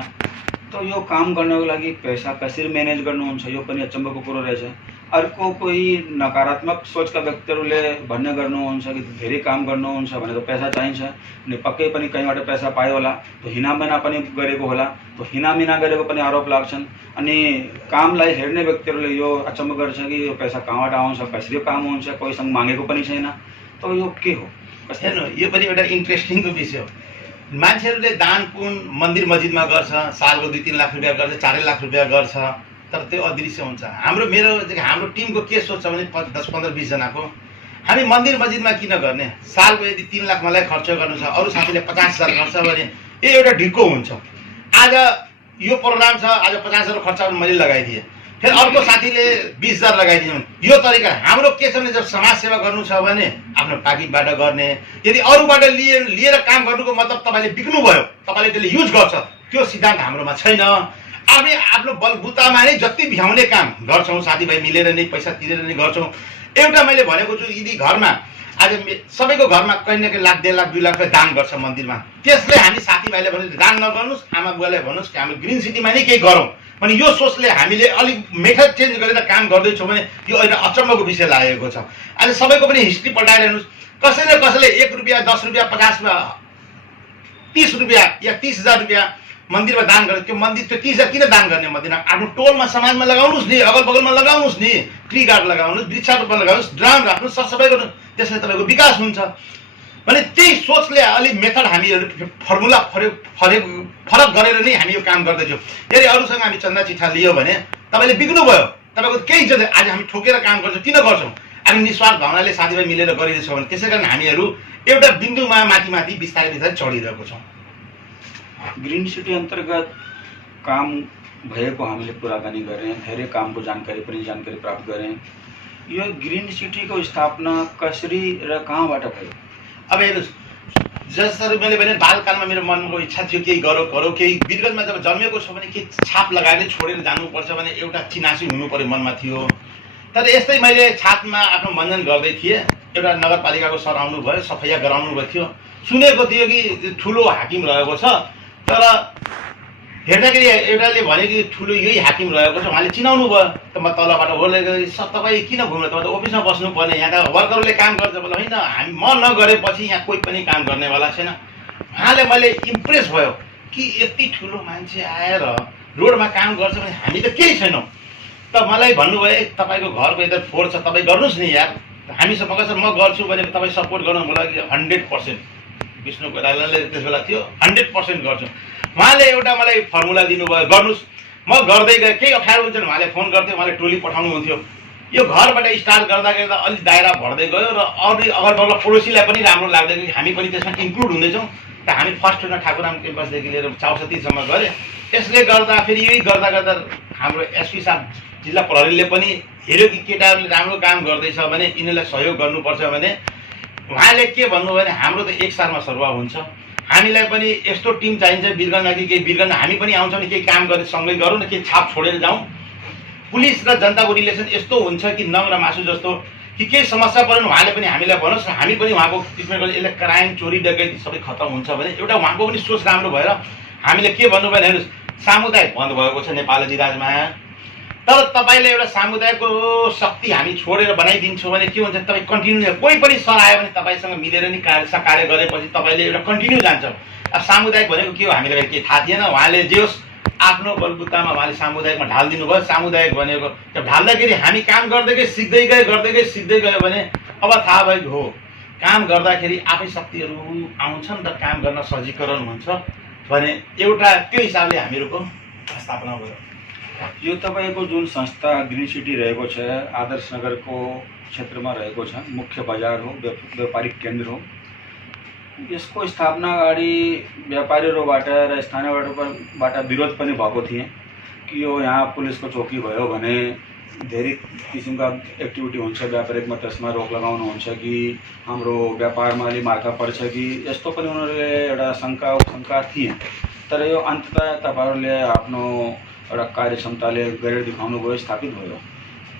तो यो काम गर्नको लागि पैसा कसरी म्यानेज गर्नुहुन्छ यो पनि अचम्मको कुरो रहेछ। अर्को कोही नकारात्मक सोचका व्यक्तिहरूले भन्ने गर्नुहुन्छ कि धेरै काम गर्नुहुन्छ भने त पैसा चाहिन्छ अनि पक्कै पनि कहीँबाट पैसा पायो होला, तो हिनामिना पनि गरेको होला, तो हिनामिना गरेको पनि आरोप लाग्छन्। अनि कामलाई हेर्ने व्यक्तिहरूले यो अचम्म गर्छ कि यो पैसा कहाँबाट आउँछ, कसरी यो काम हुन्छ, कोहीसँग मागेको पनि छैन। तो यो के हो? हेर्नु, यो पनि एउटा इन्ट्रेस्टिङको विषय हो। मान्छेहरूले दान पुन मन्दिर मस्जिदमा गर्छ, सालको 2-3 लाख रुपियाँ गर्छ, 4 लाख रुपियाँ गर्छ, तर त्यो अदृश्य हुन्छ। हाम्रो टिमको के सोच्छ भने 10, 15, 20 जनाको हामी मन्दिर मस्जिदमा किन गर्ने, सालको यदि 3 लाख मलाई खर्च गर्नु छ, अरू साथीले 50,000 खर्च भने यो एउटा ढिक्को हुन्छ। आज यो प्रोग्राम छ, आज 50,000 खर्च मैले लगाइदिएँ, फेरि अर्को साथीले 20,000 लगाइदिनु। यो तरिका हाम्रो के छ भने जब समाजसेवा गर्नु छ भने आफ्नो पाकिटबाट गर्ने, यदि अरूबाट लिएर काम गर्नुको मतलब तपाईँले बिक्नुभयो, तपाईँले त्यसले युज गर्छ, त्यो सिद्धान्त हाम्रोमा छैन। हामी आफ्नो बलबुतामा नै जति भ्याउने काम गर्छौँ, साथीभाइ मिलेर नै पैसा तिरेर नै गर्छौँ। एउटा मैले भनेको छु, यदि घरमा आज सबैको घरमा कहीँ न कहीँ लाख, 1.5 लाख, 2 लाख रुपियाँ दान गर्छ मन्दिरमा, त्यसले हामी साथीभाइले भने दान नगर्नुहोस्, आमा बुवाले भन्नुहोस् कि हामी ग्रिन सिटीमा नै केही गरौँ भने यो सोचले हामीले अलिक मेथड चेन्ज गरेर काम गर्दैछौँ भने यो अहिले अचम्मको विषय लागेको छ। आज सबैको पनि हिस्ट्री पल्टाइरहनुहोस्, कसैले 1 रुपियाँ, 10 रुपियाँ, 50 रुपियाँ, 30 रुपियाँ या 30,000 रुपियाँ मन्दिरमा दान गर्यो, त्यो मन्दिर त्यो 30,000 किन दान गर्ने मन्दिरमा? आफ्नो टोलमा समाजमा लगाउनुहोस् नि, अगल बगलमा लगाउनुहोस् नि, ट्री गार्ड लगाउनुहोस्, वृक्षारोपण लगाउनुहोस्, ड्राम राख्नुहोस्, सरसफाइ गर्नुहोस्, त्यसले तपाईँको विकास हुन्छ भने त्यही सोचले अलिक मेथड हामीहरू फर्मुला फरक गरेर नै हामी यो काम गर्दैछौँ। यदि अरूसँग हामी चन्दा चिठा लियो भने तपाईँले बिग्नुभयो, तपाईँको केही इज्जत, आज हामी ठोकेर काम गर्छौँ, किन गर्छौँ? हामी निस्वार्थ भावनाले साथीभाइ मिलेर गरिरहेछौँ भने त्यसै कारण हामीहरू एउटा बिन्दुमा माथि बिस्तारै चढिरहेको छौँ। ग्रिन सिटी अन्तर्गत काम भएको हामीले कुराकानी गरेँ, धेरै कामको जानकारी प्राप्त गरेँ। यो ग्रिन सिटीको स्थापना कसरी र कहाँबाट भयो? अब हेर्नुहोस्, जसरी मैले भने बालकालमा मेरो मनको इच्छा थियो केही गरौँ, केही वीरगन्जमा जब जन्मेको छ भने केही छाप लगाएर छोडेर जानुपर्छ भने एउटा चिनासी हुनु पर्यो मनमा थियो। तर यस्तै मैले छापमा आफ्नो मञ्जन गर्दै थिएँ, एउटा नगरपालिकाको सर आउनुभयो, सफैया गराउनु भएको थियो, सुनेको थियो कि ठुलो हाकिम रहेको छ, तर हेर्दाखेरि एउटाले भने कि ठुलो यही हाकिम रहेको छ, उहाँले चिनाउनु भयो। त म तलबाट बोलेको, सर तपाईँ किन घुम्नु, तपाईँ त अफिसमा बस्नुपर्ने, यहाँ त वर्करले काम गर्छ। बोला होइन, म नगरेपछि यहाँ कोही पनि काम गर्नेवाला छैन। उहाँले मैले इम्प्रेस भयो कि यति ठुलो मान्छे आएर रोडमा काम गर्छ भने हामी त केही छैनौँ। त मलाई भन्नुभयो तपाईँको घरको यता फोहोर छ, तपाईँ गर्नुहोस् नि यार, हामीसँग सर म गर्छु भने तपाईँ सपोर्ट गर्नु मलाई 100%। विष्णु कोइरालाले त्यस बेला थियो, 100% गर्छु। उहाँले एउटा मलाई फर्मुला दिनुभयो, गर्नुहोस्। म गर्दै गएँ, केही अप्ठ्यारो हुन्छ भने उहाँले फोन गर्थ्यो, उहाँले टोली पठाउनुहुन्थ्यो। यो घरबाट स्टार्ट गर्दा अलिक दायरा भर्दै गयो र अरू अगल बगल पडोसीलाई पनि राम्रो लाग्दै गयो, हामी पनि त्यसमा इन्क्लुड हुँदैछौँ। त हामी फर्स्ट ठाकुराम क्याम्पसदेखि लिएर 64सम्म गऱ्यो। यसले गर्दा फेरि यही गर्दा हाम्रो एसपी साहब जिल्ला प्रहरीले पनि हेऱ्यो कि केटाहरूले राम्रो काम गर्दैछ भने यिनीहरूलाई सहयोग गर्नुपर्छ भने उहाँले के भन्नुभयो भने हाम्रो त 1 सालमा सरुवा हुन्छ, हामीलाई पनि यस्तो टिम चाहिन्छ वीरगन्जमा कि केही वीरगन्ज हामी पनि आउँछौँ नि, केही काम गरेर सँगै गरौँ न, केही छाप छोडेर जाउँ। पुलिस र जनताको रिलेसन यस्तो हुन्छ कि नङ र मासु जस्तो कि केही समस्या पऱ्यो भने उहाँले पनि हामीलाई भन्नुहोस् न, हामी पनि उहाँको ट्रिटमेन्ट गरेर यसले क्राइम, चोरी डकैती सबै खत्तम हुन्छ भने एउटा उहाँको पनि सोच राम्रो भएर हामीले के भन्नुभयो भने हेर्नुहोस्, सामुदायिक बन्द भएको छ नेपाल अधिराजमा, तर तपाईँले एउटा सामुदायिकको शक्ति हामी छोडेर बनाइदिन्छौँ भने के हुन्छ, तपाईँ कन्टिन्यू, कोही पनि सर आयो भने तपाईँसँग मिलेर नि कार्य गरेपछि तपाईँले एउटा कन्टिन्यू जान्छ। अब सामुदायिक भनेको के हो हामीलाई केही थाहा थिएन, उहाँले जे होस् आफ्नो बलबुतामा उहाँले सामुदायिकमा ढालिदिनु भयो। सामुदायिक भनेको त्यो ढाल्दाखेरि हामी काम गर्दै गए, सिक्दै गयो भने अब थाहा भएको हो काम गर्दाखेरि आफै शक्तिहरू आउँछन् र काम गर्न सजीकरण हुन्छ भने एउटा त्यो हिसाबले हामीहरूको स्थापना भयो। यो तपाईँको जुन संस्था ग्रिन सिटी रहेको छ, आदर्श नगरको क्षेत्रमा रहेको छ, मुख्य बजार हो, व्यापारिक केन्द्र हो। यसको स्थापना अगाडि व्यापारीहरूबाट र स्थानीयबाट विरोध पनि भएको थिए कि यो यहाँ पुलिसको चौकी भयो भने धेरै किसिमका एक्टिभिटी हुन्छ, व्यापारिकमा त्यसमा रोक लगाउनु हुन्छ कि हाम्रो व्यापारमा अलि मार्का पर्छ कि यस्तो पनि उनीहरूले एउटा शङ्का थिए। तर यो अन्ततः तपाईँहरूले आफ्नो एउटा कार्यक्षमताले गरेर देखाउनु भयो, स्थापित भयो।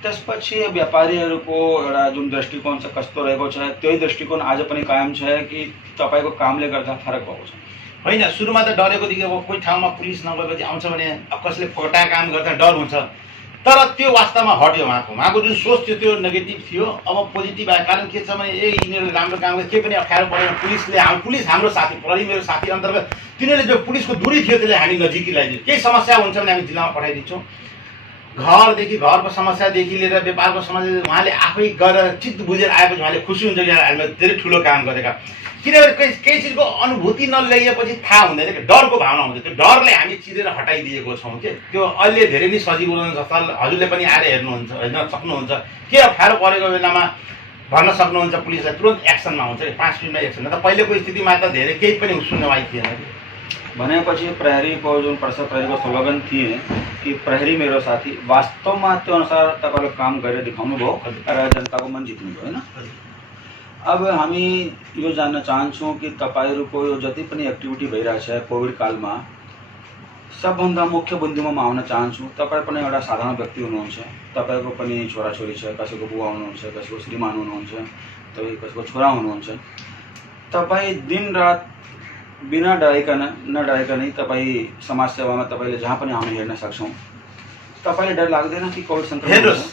त्यसपछि व्यापारीहरूको एउटा जुन दृष्टिकोण छ कस्तो रहेको छ, त्यही दृष्टिकोण आज पनि कायम छ कि तपाईँको कामले गर्दा फरक भएको छ? होइन, सुरुमा त डरेको देखि अब कोही ठाउँमा पुलिस नगएपछि आउँछ भने अब कसैले पटा काम गर्दा डर हुन्छ। तर त्यो वास्तवमा हट्यो। उहाँको जुन सोच थियो त्यो नेगेटिभ थियो, अब पोजिटिभ आयो। कारण के छ भने यिनीहरूले राम्रो काम गर्दा केही पनि अप्ठ्यारो परेन। पुलिस हाम्रो साथी, प्रहरी मेरो साथी अन्तर्गत तिनीहरूले जो पुलिसको दूरी थियो त्यसले हामी नजिकै ल्याइदियो। केही समस्या हुन्छ भने हामी जिल्लामा पठाइदिन्छौँ। घरको समस्यादेखि लिएर व्यापारको समस्या उहाँले आफै गएर चित्त बुझेर आएपछि उहाँले खुसी हुन्छ कि हामीले धेरै ठुलो काम गरेका। किनभने केही चिजको अनुभूति नल्याएपछि थाहा हुँदैन कि डरको भावना हुन्छ। त्यो डरले हामी चिरेर हटाइदिएको छौँ कि त्यो अहिले धेरै नै सजिलो हुन्छ। हजुरले पनि आएर हेर्न सक्नुहुन्छ। के अप्ठ्यारो परेको बेलामा भन्न सक्नुहुन्छ, पुलिसलाई तुरन्त एक्सनमा आउँछ। 5 मिनटमा एक्सन। त पहिलेको स्थितिमा त धेरै केही पनि सुनवाई थिएन। भनेपछि प्रहरीको जुन प्रहरीको स्लोगन थिए कि प्रहरी मेरो साथी, वास्तवमा त्यो अनुसार तपाईँले काम गरेर देखाउनु भयो र जनताको मन जित्नु भयो, होइन? अब हामी यो जान्न चाहन्छौँ कि तपाईँहरूको यो जति पनि एक्टिभिटी भइरहेछ कोभिड कालमा, सबभन्दा मुख्य बिन्दुमा म आउन चाहन्छु। तपाईँ पनि एउटा साधारण व्यक्ति हुनुहुन्छ, तपाईँको पनि छोराछोरी छ, कसैको बुवा हुनुहुन्छ, कसैको श्रीमान हुनुहुन्छ, तपाईँ कसैको छोरा हुनुहुन्छ। तपाईँ दिनरात बिना नडराइकन तपाईँ समाज सेवामा तपाईँले जहाँ पनि हामी हेर्न सक्छौँ। तपाईँले डर लाग्दैन कि कोभिड सङ्क्रमण? हेर्नुहोस्,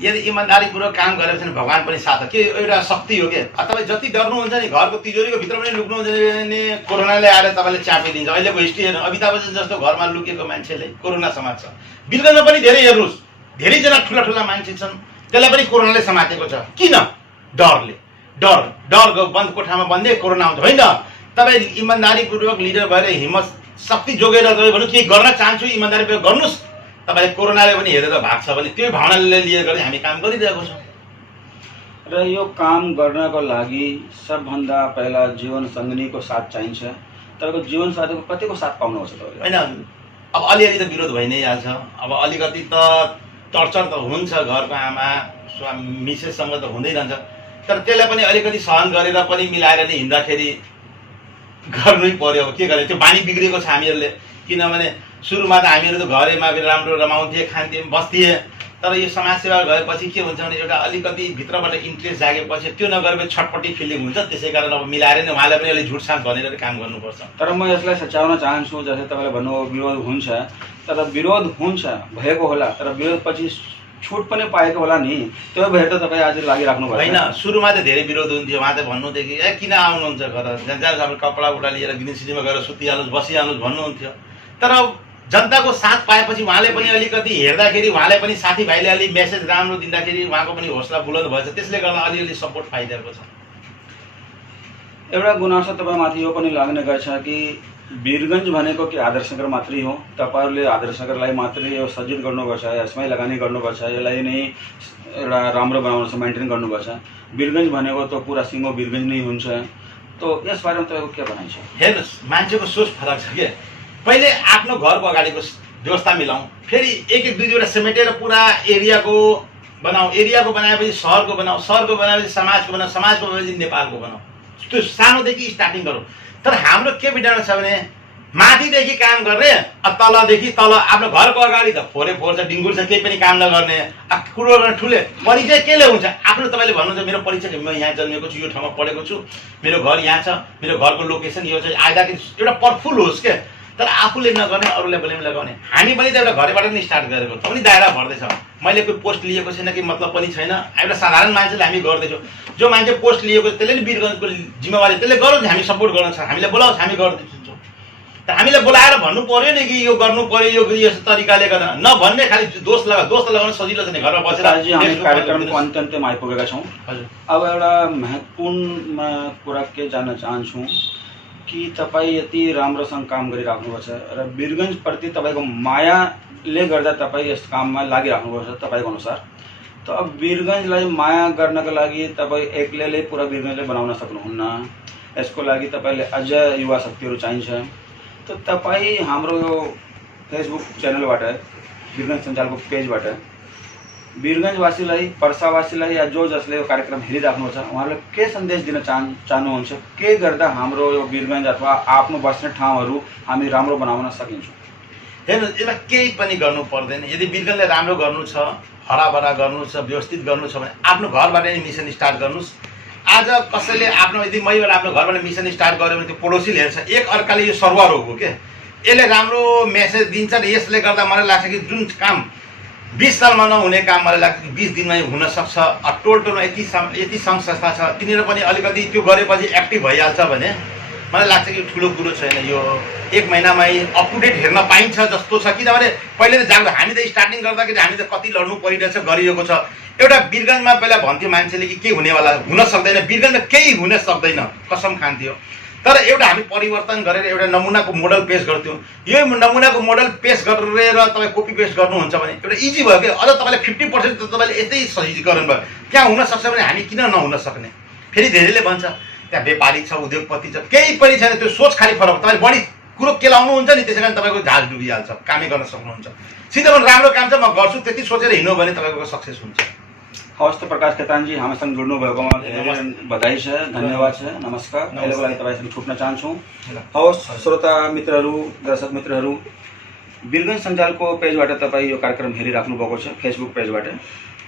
यदि इमान्दारीपूर्वक काम गरेपछि भने भगवान पनि साथ हो। के एउटा शक्ति हो क्या? तपाईँ जति डर्नुहुन्छ नि घरको तिजोरीको भित्र पनि लुक्नुहुन्छ भने कोरोनाले आएर तपाईँले चापिदिन्छ। अहिलेको हिस्ट्री हेर्नु, अमिताभ बच्चन जस्तो घरमा लुकेको मान्छेले कोरोना समात्छ। बिलगनमा पनि धेरै हेर्नुहोस्, धेरैजना ठुला मान्छे छन् त्यसलाई पनि कोरोनाले समातेको छ। किन? डरले। डरको बन्द कोठामा बन्दै कोरोना आउँछ। होइन, तपाईँ इमान्दारीपूर्वक लिडर भएर हिम्मत शक्ति जोगेर तपाईँ भन्नु के गर्न चाहन्छु, इमान्दारीपूर्वक गर्नुहोस्। तपाईँले कोरोनाले पनि हेरेर भाग्छ भने त्यो भावनाले लिएर गर्दै हामी काम गरिरहेको छौँ। र यो काम गर्नको लागि सबभन्दा पहिला जीवन सङ्गिनीको साथ चाहिन्छ। तपाईँको जीवन साथीको कतिको साथ पाउनुहुन्छ तपाईँले? होइन, अब अलिअलि त विरोध भइ नै हाल्छ। अब अलिकति त टर्चर त हुन्छ, घरको आमा मिसेससँग त हुँदै रहन्छ। तर त्यसलाई पनि अलिकति सहन गरेर पनि मिलाएर नै हिँड्दाखेरि गर्नै पर्यो। अब के गर्ने, त्यो बानी बिग्रेको छ हामीहरूले। किनभने सुरुमा त हामीहरू त घरैमा राम्रो रमाउँथे, खान्थ्यौँ, बस्थ्यौँ। तर यो समाजसेवा गएपछि के हुन्छ भने एउटा अलिकति भित्रबाट इन्ट्रेस्ट जागेपछि त्यो नगरेपछि छटपट्टि फिलिङ हुन्छ। त्यसै कारण अब मिलाएर नै उहाँलाई पनि अलिक झुटसाट भनेर काम गर्नुपर्छ। तर म यसलाई सच्याउन चाहन्छु, जस्तै तपाईँले भन्नुभयो विरोध हुन्छ, तर विरोध हुन्छ भएको होला, तर विरोधपछि छुट पनि पाएको होला नि। त्यो भएर त तपाईँ आज लागिराख्नु भयो। होइन, सुरुमा त धेरै विरोध हुन्थ्यो। उहाँ त भन्नुहुन्थ्यो कि किन आउनुहुन्छ घर, जहाँ कपडा उडा लिएर ग्रिन सिटीमा गएर सुतिहाल्नुहोस्, बसिहाल्नुहोस् भन्नुहुन्थ्यो। तर जनताको साथ पाएपछि उहाँले पनि अलिकति हेर्दाखेरि उहाँले पनि साथीभाइले अलि मेसेज राम्रो दिँदाखेरि उहाँको पनि हौसला बुलन्द भएछ। त्यसले गर्दा अलिअलि सपोर्ट पाइदिएको छ। एउटा गुनासो तपाईँमाथि यो पनि लाग्ने गर्छ कि वीरगञ्ज भनेको कि आदर्शनगर मात्रै हो, तपाईँहरूले आदर्शनगरलाई मात्रै यो सजिलो गर्नुपर्छ, यसमै लगानी गर्नुपर्छ, यसलाई नै एउटा राम्रो बनाउनुपर्छ, मेन्टेन गर्नुपर्छ। वीरगञ्ज भनेको त पुरा सिङ्गो वीरगञ्ज नै हुन्छ। त यसबारेमा तपाईँको के भनाइ छ? हेर्नुहोस्, मान्छेको सोच फरक छ क्या। पहिले आफ्नो घरको अगाडिको व्यवस्था मिलाउँ, फेरि एक दुई दुईवटा समेटेर पुरा एरियाको बनाऊ, एरियाको बनाएपछि सहरको बनाऊ, सहरको बनाएपछि समाजको बनाऊ, समाजको बनाएपछि नेपालको बनाऊ। त्यो सानोदेखि स्टार्टिङ गरौँ। तर हाम्रो के बिटाउनु छ भने माथिदेखि काम गर्ने, तलदेखि तल आफ्नो घरको अगाडि त फोहोर छ, डिङ्गुर छ, केही पनि काम नगर्ने। कुरो गर्ने ठुले परिचय केले हुन्छ? आफ्नो तपाईँले भन्नुहुन्छ मेरो परिचय, म यहाँ जन्मेको छु, यो ठाउँमा पढेको छु, मेरो घर यहाँ छ, मेरो घरको लोकेसन यो छ, आइदाखेरि एउटा पर्फुल होस् क्या। तर आफूले नगर्ने, अरूलाई बोलेमा लगाउने। हामी पनि त एउटा घरबाट नै स्टार्ट गरेको, त पनि दायरा भर्दैछ। मैले कोही पोस्ट लिएको छैन कि मतलब पनि छैन। एउटा साधारण मान्छेले हामी गर्दैछौँ। जो मान्छे पोस्ट लिएको त्यसले नि वीरगञ्जको जिम्मेवारी त्यसले गरोस्, हामी सपोर्ट गर्न छ, हामीले बोलाओस्, हामी गर्दैछौँ। त हामीले बोलाएर भन्नु पर्यो नि कि यो गर्नु पर्यो, यो यस्तो तरिकाले गर्दा नभन्ने, खालि दोष लगाउन सजिलो छ नि। घरमा बसेर हामी कार्यक्रमको अन्त्यमा आइपुगेका छौँ। हजुर, अब एउटा महत्त्वपूर्ण कुरा के जान्न चाहन्छु कि तपाईँ यति राम्रोसँग काम गरिराख्नुपर्छ र वीरगञ्जप्रति तपाईँको मायाले गर्दा तपाईँ यस काममा लागिराख्नुपर्छ तपाईँको अनुसार। त अब वीरगञ्जलाई माया गर्नको लागि तपाईँ एक्लैले पुरा वीरगञ्जलाई बनाउन सक्नुहुन्न। यसको लागि तपाईँले अझ युवा शक्तिहरू चाहिन्छ। त तपाईँ हाम्रो यो फेसबुक च्यानलबाट, वीरगञ्ज सञ्जालको पेजबाट वीरगञ्जवासीलाई पर्सावासीलाई या जो जसले यो कार्यक्रम हेरिराख्नु छ उहाँहरूले के सन्देश दिन चाहनुहुन्छ, के गर्दा हाम्रो यो वीरगञ्ज अथवा आफ्नो बस्ने ठाउँहरू हामी राम्रो बनाउन सकिन्छ? हेर्नु, यसमा केही पनि गर्नु पर्दैन। यदि वीरगञ्जले राम्रो गर्नु छ, हराभरा गर्नु छ, व्यवस्थित गर्नु छ भने आफ्नो घरबाट नै मिसन स्टार्ट गर्नुहोस्। आज कसैले आफ्नो यदि मैबाट आफ्नो घरबाट मिसन स्टार्ट गर्यो भने त्यो पडोसीले हेर्छ, एक अर्काले यो सर्वर हो के यसले राम्रो मेसेज दिन्छ र यसले गर्दा मलाई लाग्छ कि जुन काम 20 सालमा नहुने काम मलाई लाग्छ कि 20 दिनमै हुनसक्छ। टोलमा यति सङ्घ संस्था छ, तिनीहरू पनि अलिकति त्यो गरेपछि एक्टिभ भइहाल्छ भने मलाई लाग्छ कि ठुलो कुरो छैन। यो 1 महिनामै अप टु डेट हेर्न पाइन्छ जस्तो छ। किनभने पहिले त जाग्दा हामी त स्टार्टिङ गर्दाखेरि हामी त कति लड्नु परिरहेछ, गरिएको छ। एउटा वीरगञ्जमा पहिला भन्थ्यो मान्छेले कि के हुनेवाला हुन सक्दैन, वीरगञ्जमा केही हुन सक्दैन, कसम खान्थ्यो। तर एउटा हामी परिवर्तन गरेर एउटा नमुनाको मोडल पेश गर्थ्यौँ। यो नमुनाको मोडल पेश गरेर तपाईँ कपी पेस्ट गर्नुहुन्छ भने एउटा इजी भयो कि अझ तपाईँले 50% त तपाईँले यतै सहजीकरण भयो। त्यहाँ हुनसक्छ भने हामी किन नहुन सक्ने? फेरि धेरैले भन्छ त्यहाँ व्यापारी छ, उद्योगपति छ, केही पनि छैन। त्यो सोच खालि फरक। तपाईँले बढी कुरो केलाउनुहुन्छ नि, त्यसै कारण तपाईँको जहाज डुबिहाल्छ, कामै गर्न सक्नुहुन्छ। सिधै पनि राम्रो काम छ म गर्छु त्यति सोचेर हिँड्नु भने तपाईँको सक्सेस हुन्छ। हवस् त प्रकाश खेतानजी, हामीसँग जुड्नु भएकोमा धेरै बधाई छ, धन्यवाद छ, नमस्कार। अहिलेको लागि तपाईँसँग छुट्न चाहन्छौँ। हवस् श्रोता मित्रहरू, दर्शक मित्रहरू, वीरगञ्ज सञ्जालको पेजबाट तपाईँ यो कार्यक्रम हेरिराख्नु भएको छ, फेसबुक पेजबाट।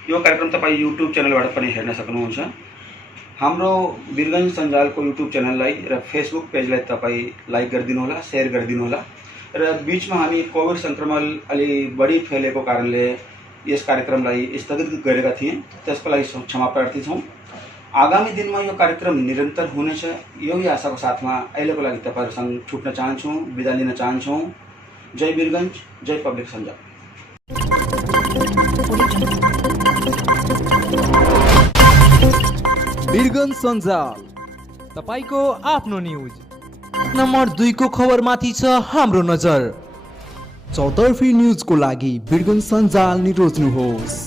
यो कार्यक्रम तपाईँ युट्युब च्यानलबाट पनि हेर्न सक्नुहुन्छ। हाम्रो वीरगञ्ज सञ्जालको युट्युब च्यानललाई र फेसबुक पेजलाई तपाईँ लाइक गरिदिनु होला, सेयर गरिदिनु होला। र बिचमा हामी कोभिड सङ्क्रमण अलि बढी फैलेको कारणले यस कार्यक्रमलाई स्थगित गरेका थियौँ, त्यसको लागि क्षमा प्रार्थी छौँ। आगामी दिनमा यो कार्यक्रम निरन्तर हुनेछ, यही आशाको साथमा अहिलेको लागि तपाईँहरूसँग छुट्न चाहन्छौँ, बिदा लिन चाहन्छौँ। जय वीरगञ्ज, जय पब्लिक सञ्जाल। वीरगञ्ज सञ्जाल, तपाईको आफ्नो न्युज। नम्बर 2 को खबरमाथि छ हाम्रो नजर। चौतर्फी न्युजको लागि वीरगञ्ज सञ्जाल नि रोज्नुहोस्।